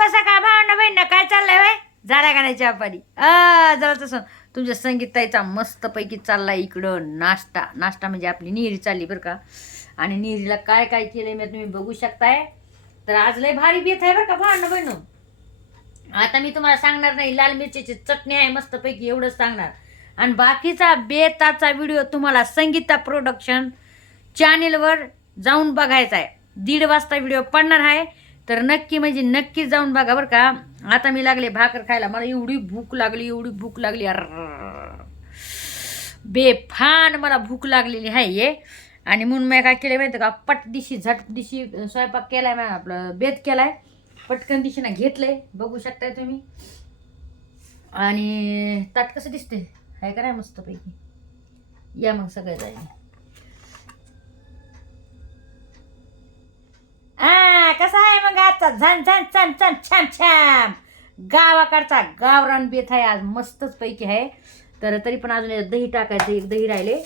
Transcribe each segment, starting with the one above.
बसा का भावना बहिण काय चाललंय वय झाला का नाही चहा पाणी? जरा तसं तुमच्या संगीताईचा मस्तपैकी चाललाय इकडं नाश्ता. नाश्ता म्हणजे आपली निहिरी चालली बरं का. आणि निहिरीला काय काय केलंय मी तुम्ही बघू शकताय. तर आज लय भारी बेत आहे बरं का भावना बहिण. आता मी तुम्हाला सांगणार नाही लाल मिरचीची चटणी आहे मस्तपैकी एवढंच सांगणार. आणि बाकीचा बेताचा व्हिडिओ तुम्हाला संगीता प्रोडक्शन चॅनेलवर जाऊन बघायचा आहे. दीड वाजता व्हिडिओ पडणार आहे. तर नक्की म्हणजे नक्की जाऊन बघा बरं का. आता मी लागले भाकर खायला. मला एवढी भूक लागली एवढी भूक लागली. अर बेफान मला भूक लागलेली आहे हे. आणि म्हणून मी काय केलं माहिती का? पट दिशी झट दिशी स्वयंपाक केलाय मॅम आपलं बेत केलाय. पटकन दिशेनं घेतलंय. बघू शकताय तुम्ही. आणि ताट कसं दिसते आहे का नाही मस्तपैकी? या मग सगळं जाईल आ कसा आहे? मग झन झन छान छान छान छान गावाकडचा गावरान बेत आहे आज मस्तच पैकी आहे. तर तरी पण अजून दही टाकायचं एक दही राहिले.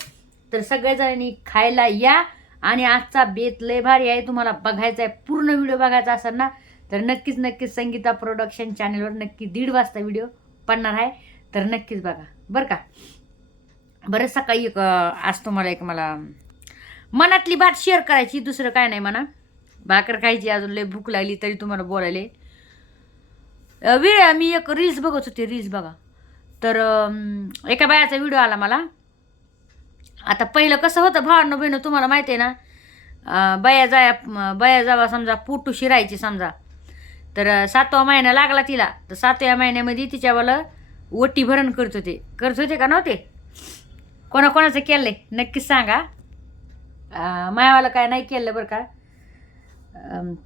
तर सगळेजणांनी खायला या. आणि आजचा बेत लय भारी आहे तुम्हाला बघायचा आहे. पूर्ण व्हिडिओ बघायचा असेल ना तर नक्कीच नक्कीच संगीता प्रोडक्शन चॅनलवर नक्की दीड वाजता व्हिडिओ पडणार आहे. तर नक्कीच बघा. बरं का? बरं सकाळी एक आज तुम्हाला एक मला मनातली बात शेअर करायची दुसरं काय नाही म्हणा. भाकर खायची अजून लय भूक लागली तरी तुम्हाला बोलायले. वेळ मी एक रील्स बघत होते रील्स बघा. तर एका बायाचा व्हिडिओ आला मला. आता पहिलं कसं होतं भावानं बहिणं तुम्हाला माहिती आहे ना बाया जाया बाया जावा समजा पोटू शिरायची समजा. तर सातवा महिना लागला तिला. तर सातव्या महिन्यामध्ये तिच्यावालं ओटी भरण करत होते. करत होते का नव्हते? कोणाकोणाचं केलं आहे नक्कीच सांगा. मायावालं मायावाला काय नाही केलं बरं का?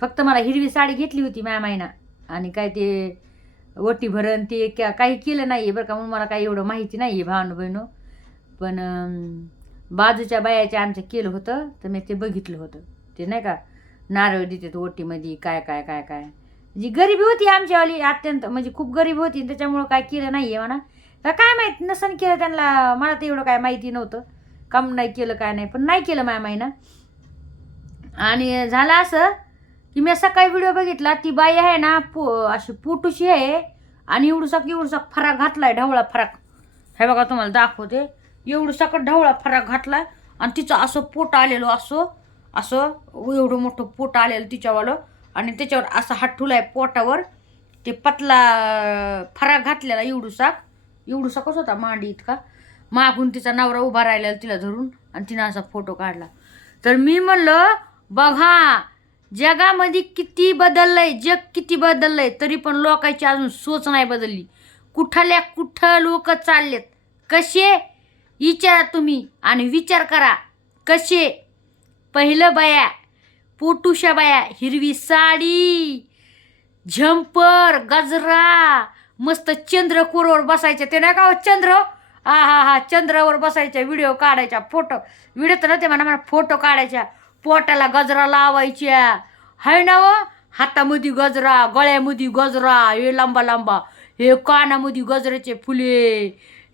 फक्त मला हिरवी साडी घेतली होती माया आईना आणि काय ते ओटी भरण ते क्या- काही केलं नाही आहे बरं का म्हणून मला काही एवढं माहिती नाही आहे भावनं बहिणं. पण बाजूच्या बायाच्या आमचं केलं होतं तर मी ते बघितलं होतं. ते नाही का नारळ देते ओटीमध्ये काय काय काय काय. जी गरीबी होती आमच्यावाली अत्यंत म्हणजे खूप गरीब होती त्याच्यामुळं काय केलं नाही आहे म्हणा. का काय माहीत नसन केलं त्यांना मला ते एवढं काय माहिती नव्हतं. काम नाही केलं काय नाही पण नाही केलं माया महिना आणि झालं असं की मी सकाळी व्हिडिओ बघितला ती बाई आहे ना पो अशी पोटूशी आहे आणि एवढूसाक एवढूसाक फराक घातलाय ढवळा फराक. हे बघा तुम्हाला दाखवते. एवढूसाक ढवळा फराक घातलाय आणि तिचं असं पोट आलेलो असो असं एवढं मोठं पोट आलेलं तिच्यावालं आणि त्याच्यावर असं हात ठुलाय पोटावर. ते पतला फराक घातलेला एवढूसाक. एवढूसाकच होता मांडी इतका? मागून तिचा नवरा उभा राहिलेला तिला धरून आणि तिनं असा फोटो काढला. तर मी म्हणलं बघा जगामध्ये किती बदललंय जग किती बदललंय तरी पण लोकांची अजून सोच नाही बदलली. कुठल्या कुठं लोक चाललेत? कसे? विचारा तुम्ही आणि विचार करा. कसे? पहिलं बाया पोटुशा बाया हिरवी साडी झंपर गजरा मस्त चंद्र कोरवर बसायच्या ते नाही का हो, चंद्र? हा हा हा चंद्रावर बसायच्या व्हिडिओ काढायच्या फोटो व्हिडिओ तर नव्हते म्हणा म्हणा फोटो काढायच्या. पोटाला गजरा लावायच्या. हाय ना व हातामध्ये गजरा गळ्यामध्ये गजरा हे लांबा लांबा. हे कानामध्ये गजऱ्याचे फुले.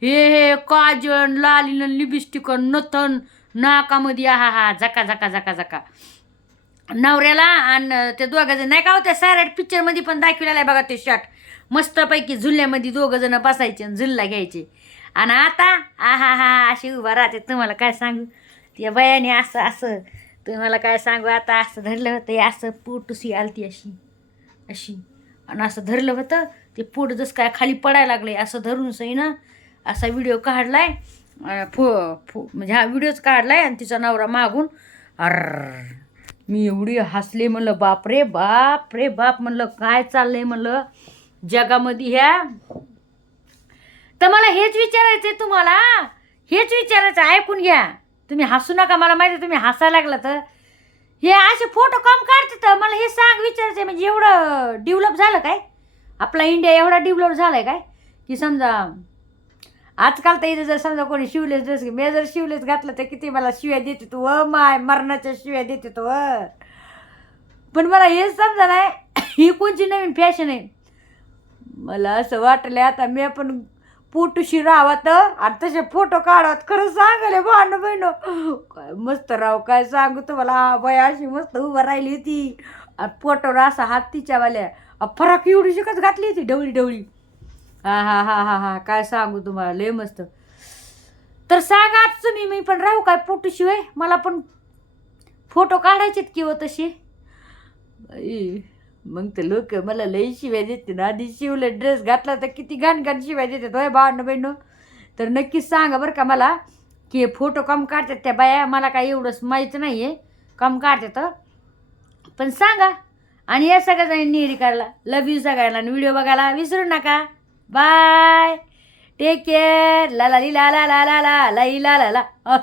हे हे काजळ लालीन लिपस्टिक नथन नाकामध्ये हा हा झका झका झका झका. नवऱ्याला आणि ते दोघं जण नाही का होत्या सॅरॅड पिक्चरमध्ये पण दाखवलेला आहे बघा ते शॉट मस्तपैकी झुल्यामध्ये दोघंजण बसायचे आणि झुल्ला घ्यायचे. आणि आता आ हा हा अशी उभा राहते. तुम्हाला काय सांगू? त्या बयाने असं असं. तुम्हाला काय सांगू आता असं धरलं होतं हे असं पोटुसी आलती अशी अशी. आणि असं धरलं होतं ते पोट जसं काय खाली पडायला लागले असं धरून सई ना असा व्हिडिओ काढलाय फो फो म्हणजे हा व्हिडिओच काढलाय आणि तिचा नवरा मागून अर मी एवढी हसले म्हणलं बाप रे बाप रे बाप म्हणलं काय चाललंय म्हणलं जगामध्ये ह्या. तर मला हेच विचारायचं आहे तुम्हाला हेच विचारायचं ऐकून घ्या. तुम्ही हसू नका मला माहिती आहे तुम्ही हसायला लागला तर हे असे फोटो कम काढते तर मला हे सांग विचारायचं म्हणजे एवढं डेव्हलप झालं काय? आपला इंडिया एवढा डेव्हलप झाला आहे काय? की समजा आजकाल तर इथे जर समजा कोणी शिवलेस ड्रेस मी जर शिवलेस घातलं तर किती मला शिव्या देते तू व माय मरणाच्या शिव्या देते तू व पण मला हेच समजा नाही ही कोणची नवीन फॅशन आहे? मला असं वाटलं आता मी पण पोटूशी राहावत आणि तसे फोटो काढावत खरं सांगले भांड बहिण काय मस्त राव काय सांगू तुम्हाला? हा अशी मस्त उभं राहिली होती. आणि फोटोवर असा हात तिच्यावाल्या. फरक फराक एवढी शिकत घातली होती ढवळी ढवळी. हा हा हा हा हा काय सांगू तुम्हाला? लय मस्त. तर सांगा आज तुम्ही मी पण राहू काय पोटूशिवाय मला पण फोटो काढायचेत किंवा तसे? बाई, मग ते लोक मला लई शिवाय देते ना आधी शिवले ड्रेस घातला तर किती घाण घाण शिवाय देतात तो भावंड बहिणू? तर नक्कीच सांगा बरं का मला की हे फोटो कम काढतात त्या बाया? मला काही एवढंच माहीत नाही आहे कम काढतात. पण सांगा. आणि या सगळ्याजणी निहिरी करायला. लव यू सगळ्यांना. आणि व्हिडिओ बघायला विसरू नका. बाय टेक केअर ला ला ला ला ला ला ला ला ला ला